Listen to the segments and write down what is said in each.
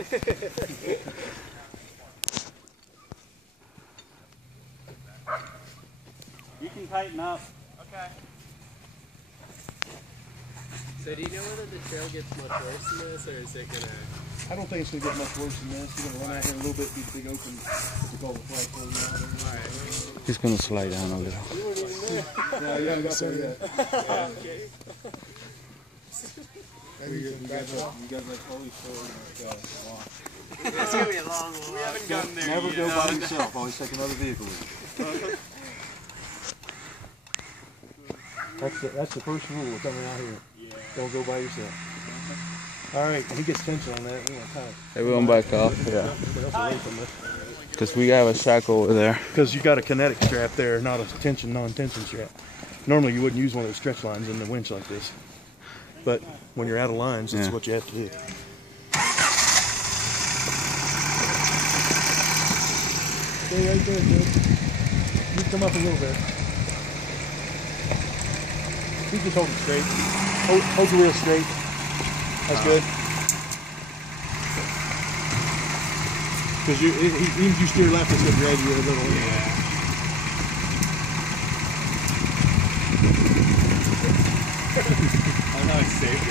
You can tighten up. Okay. So do you know whether the trail gets much worse than this, or is it gonna... I don't think it's gonna get much worse than this. You're gonna run out here a little bit, be the big open, what we call the flagpole now. Alright. He's gonna slide down a little. Yeah, you haven't got there yet. Okay. You guys like always showing It's gonna be a long one. We haven't gotten there Never yet. go by yourself. Always take another vehicle with you. That's the first rule coming out here. Yeah. Don't go by yourself. All right, he gets tension on that. Kind of Everyone back off. Yeah. Because we have a shackle over there. Because you got a kinetic strap there, not a non-tension strap. Normally you wouldn't use one of those stretch lines in the winch like this. But when you're out of lines, that's what you have to do. Stay right there, dude. You come up a little bit. You just hold it straight. Hold the wheel straight. That's good. Because even if you steer left, it's going to drag you a little. Yeah. I know I saved it.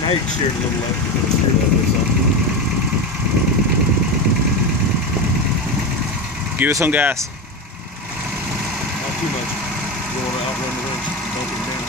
Now you can steer it a little left. You can steer left or something. Give it some gas. Not too much. You don't want to outrun the winch. Bump it down.